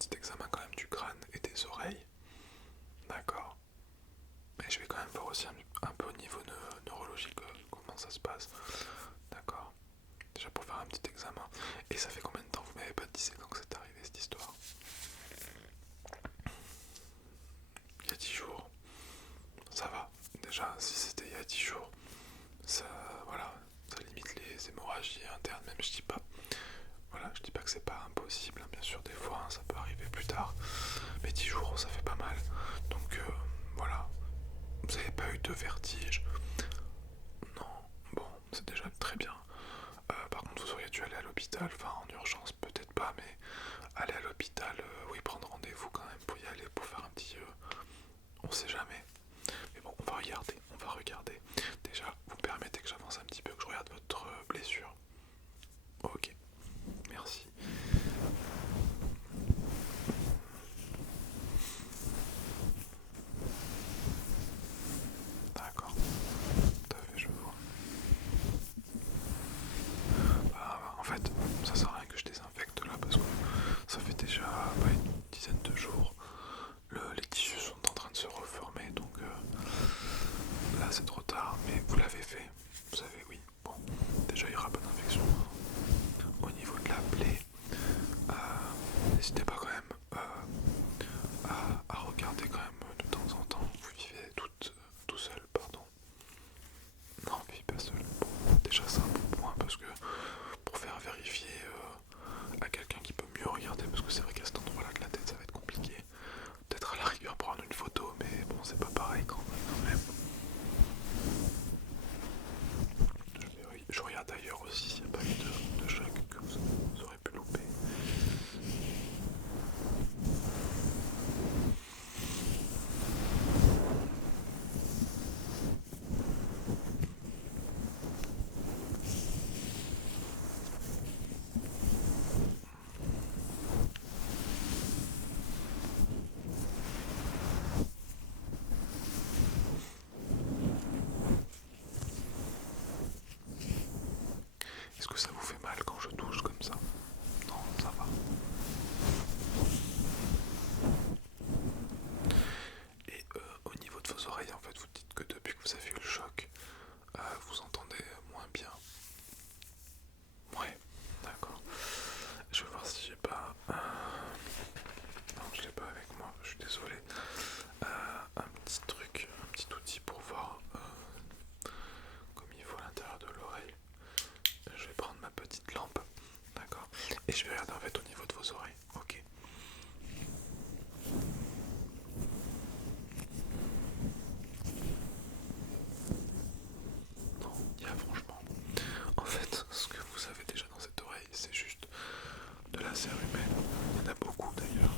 petit examen quand même du crâne et des oreilles. D'accord. Mais je vais quand même voir aussi un peu au niveau neurologique comment ça se passe. D'accord. Déjà pour faire un petit examen. Et ça fait combien de temps vous m'avez pas dit c'est quand que c'est arrivé cette histoire? Il y a 10 jours. Ça va. Déjà si c'était il y a 10 jours, ça voilà, ça limite les hémorragies internes, même je dis pas. Voilà, je dis pas que c'est pas impossible, hein, bien sûr des fois hein, ça peut arriver plus tard. Mais 10 jours ça fait pas mal. Donc voilà. Vous avez pas eu de vertige? Non, bon, c'est déjà très bien. Par contre, vous auriez dû aller à l'hôpital, enfin en urgence peut-être pas, mais aller à l'hôpital, oui, prendre rendez-vous quand même pour y aller, pour faire un petit... on sait jamais. Mais bon, on va regarder, on va regarder. Déjà, vous me permettez que j'avance un petit peu, que je regarde votre blessure. Ok, merci. D'accord, tout à fait, je vois. En fait, ça sert à rien que je désinfecte là, parce que ça fait déjà une dizaine de jours. Les tissus sont en train de se reformer, donc là c'est trop tard, mais vous l'avez fait. Vous savez, oui. Bon, déjà il y aura pas d'infection. Au niveau de la plaie, n'hésitez pas quand même à regarder quand même de temps en temps. Vous vivez tout seul, pardon. Non, vous vivez pas seul. Bon, déjà c'est un bon point parce que pour faire vérifier à quelqu'un qui peut mieux regarder, parce que c'est vrai qu'à cet endroit-là de la tête ça va être compliqué. Peut-être à la rigueur prendre une photo, mais bon c'est pas pareil quand même. Je regarde ailleurs aussi s'il n'y a pas eu de choc que vous aurez pu louper. Est-ce que ça vous fait mal quand je touche comme ça? Non, ça va. Et au niveau de vos oreilles, en fait, vous dites que depuis que vous avez eu le choc, vous entendez moins bien. Ouais, d'accord. Je vais voir si j'ai pas... non, je l'ai pas avec moi, je suis désolé. Un petit truc, un petit outil pour voir comme il faut à l'intérieur de l'oreille. Je vais prendre ma petite lampe, d'accord. Et je vais regarder en fait au niveau de vos oreilles, ok. Non, il y a franchement... En fait, ce que vous avez déjà dans cette oreille, c'est juste de la cère humaine. Il y en a beaucoup d'ailleurs.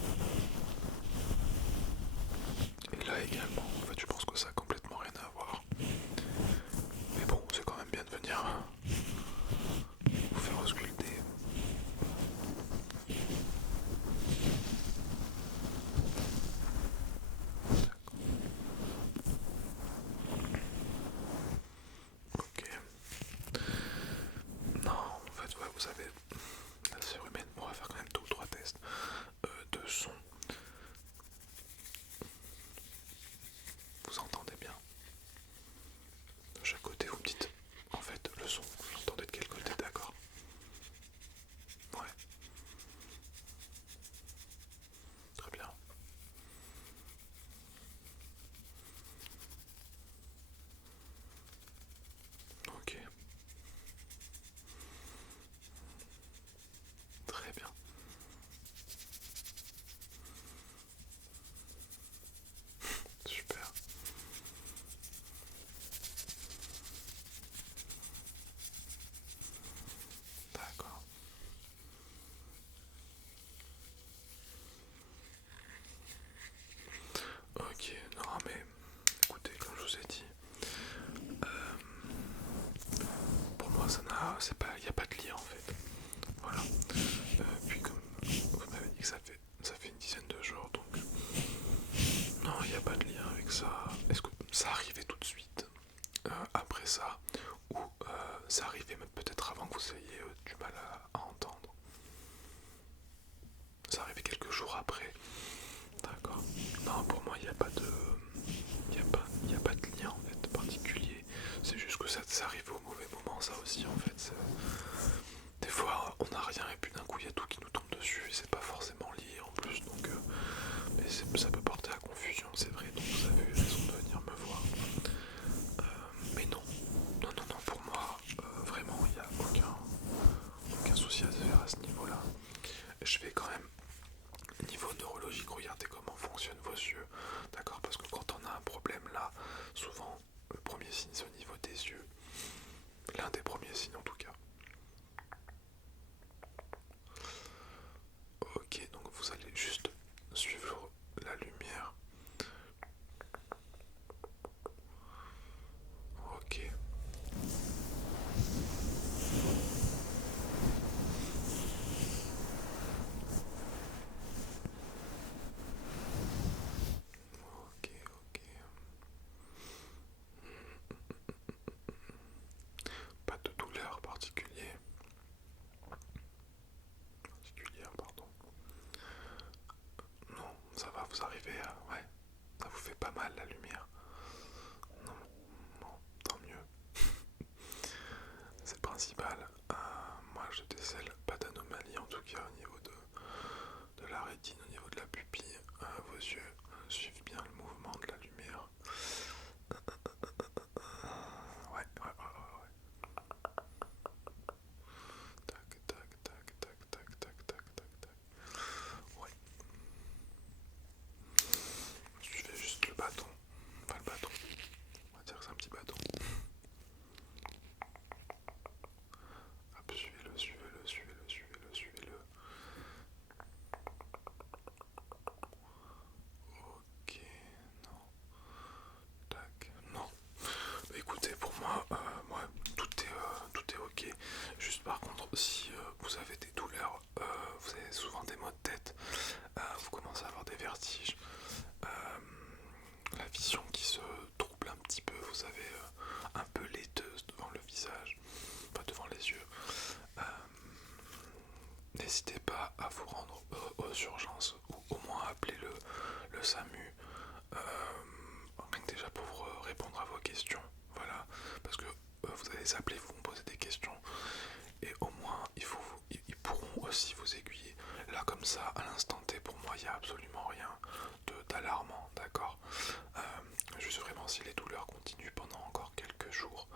Et là également, en fait, je pense que ça a complètement rien à voir. Mais bon, c'est quand même bien de venir vous faire ausculter. Ok. Non, en fait, ouais, vous avez la cère humaine. Bon, on va faire quand même 2 ou 3 tests de son. Vous entendez bien? De chaque côté, vous me dites, en fait, le son, vous l'entendez de quel côté, d'accord? Ouais, très bien. Ok, très bien. Super. D'accord. Ok, non mais écoutez, comme je vous ai dit, pour moi ça n'a, c'est pas, il n'y a pas de lien en fait. Voilà. Puis comme vous m'avez dit que ça fait une dizaine de jours, donc non, il n'y a pas de lien avec ça. Est-ce que ça arrivait tout de suite après ça, ou ça arrivait même peut-être avant que vous ayez du mal à entendre? Ça arrivait quelques jours après. D'accord. Non, pour moi, il n'y a pas de... Il y a pas de lien en fait particulier. C'est juste que ça arrive au mauvais moment, ça aussi en fait. Des fois, on n'a rien et puis d'un coup, il y a tout qui nous tombe dessus et c'est pas forcément lié en plus. Donc, mais ça peut porter à confusion, c'est vrai. Donc, vous avez eu raison de venir me voir. Mais non, non, pour moi, vraiment, il n'y a aucun souci à se faire à ce niveau-là. Je vais quand même, niveau neurologique, regarder comment fonctionnent vos yeux, d'accord? Parce que quand on a un problème là, souvent, le premier signe c'est au niveau des yeux. L'un des premiers signes en tout cas. Ok, donc vous allez juste suivre la lumière. Ok. Ok, ok. Pas de douleur particulière, pardon. Non, ça va, vous arrivez à... Ouais, ça vous fait pas mal la lumière. Non, bon, tant mieux. C'est le principal. Moi je décèle pas d'anomalie en tout cas au niveau de la rétine, au niveau de la pupille. Vos yeux suivent bien le mouvement de la lumière. Ouais. Tac, tac, tac, tac, tac, tac, tac, tac, tac. Ouais. Suivez juste le bâton. Enfin le bâton. On va dire que c'est un petit bâton. Hop, suivez-le, suivez-le, suivez-le, suivez-le, suivez-le. Ok, non. Tac, non. Écoutez, pour moi, tout est ok. Juste par contre, si vous avez des douleurs, vous avez souvent des maux de tête, vous commencez à avoir des vertiges, la vision qui se trouble un petit peu, vous avez un peu laiteuse devant le visage, pas devant les yeux. Euh, N'hésitez pas à vous rendre aux urgences ou au moins appeler le SAMU, rien que déjà pour répondre à vos questions, voilà, parce que vous allez les appeler, vous me posez des questions et au moins ils pourront aussi vous aiguiller. Là comme ça, à l'instant T, pour moi il n'y a absolument rien d'alarmant, d'accord. Juste vraiment si les douleurs continuent pendant encore quelques jours,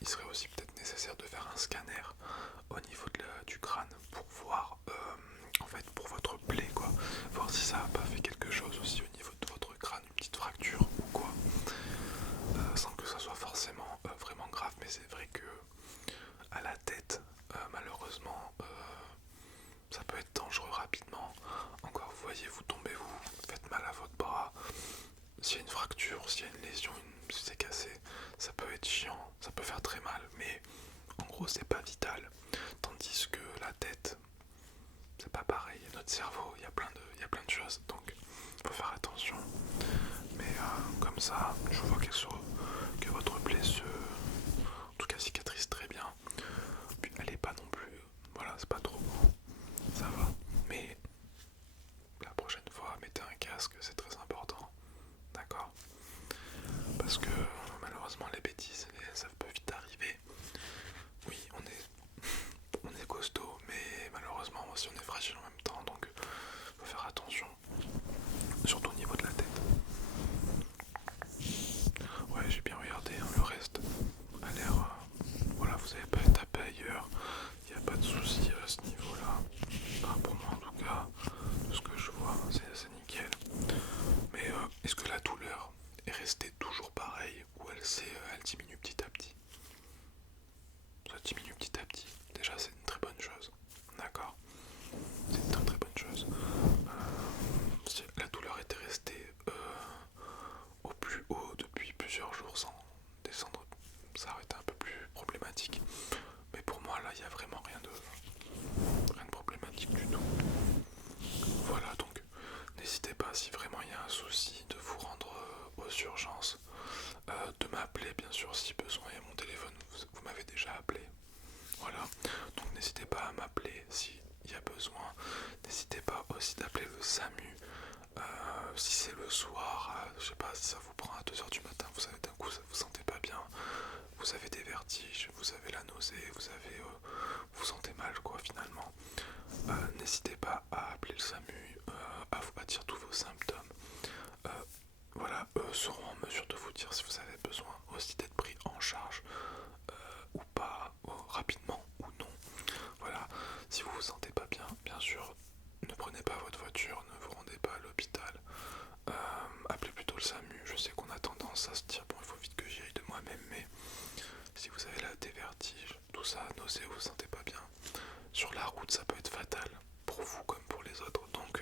il serait aussi peut-être nécessaire de faire un scanner au niveau du crâne pour voir en fait pour votre plaie quoi, voir si ça n'a pas fait quelque chose aussi au niveau de votre crâne, une petite fracture ou quoi, sans que ça soit forcément vraiment grave, mais c'est vrai que à la tête malheureusement ça peut être dangereux rapidement. Encore vous voyez, vous tombez, vous faites mal à votre bras, s'il y a une fracture, s'il y a une lésion, si c'est cassé, ça peut être chiant, ça peut faire très mal, mais en gros c'est pas vital. Tandis que la tête, c'est pas pareil, notre cerveau, il y a plein de choses, donc il faut faire attention. Mais comme ça, je vois que votre plaie en tout cas cicatrise très bien. Puis elle est pas non plus, voilà, c'est pas trop beau, ça va. Mais la prochaine fois, mettez un casque, c'est très important, d'accord? Parce que malheureusement les bêtises, ça peut vite arriver. Oui, on est costaud, mais malheureusement aussi on est fragile en même temps, donc faut faire attention, surtout au niveau de la tête. Ouais, j'ai bien regardé, hein, le reste a l'air... voilà, vous n'avez pas tapé ailleurs, il n'y a pas de souci à ce niveau-là. Enfin, pour moi en tout cas, de ce que je vois, c'est nickel. Mais est-ce que la douleur est restée toujours pareille ou elle diminue petit à petit? Ça diminue petit à petit. Déjà, c'est une très bonne chose. D'accord? C'est une très très bonne chose. Si la douleur était restée au plus haut depuis plusieurs jours sans descendre, ça aurait été un peu plus problématique. Mais pour moi, là, il n'y a vraiment rien de problématique du tout. Voilà, donc n'hésitez pas si vraiment il y a un souci de vous rendre aux urgences, de m'appeler bien sûr si besoin. Il y a mon téléphone, vous m'avez déjà appelé. Voilà, donc n'hésitez pas à m'appeler s'il y a besoin. N'hésitez pas aussi d'appeler le SAMU. Si c'est le soir, je sais pas, si ça vous prend à 2 heures du matin, vous savez, d'un coup ça vous sentez pas bien, vous avez des vertiges, vous avez la nausée, vous sentez mal quoi finalement. N'hésitez pas à appeler le SAMU, à dire tous vos symptômes. Euh, voilà, eux seront en mesure de vous dire si vous avez besoin aussi d'être pris en charge ou pas, rapidement ou non. Voilà, si vous vous sentez pas bien, bien sûr, ne prenez pas votre voiture, ne vous rendez pas à l'hôpital. Appelez plutôt le SAMU. Je sais qu'on a tendance à se dire bon, il faut vite que j'y aille de moi-même, mais si vous avez là des vertiges, tout ça, nausée, vous vous sentez pas bien, sur la route ça peut être fatal pour vous comme pour les autres. Donc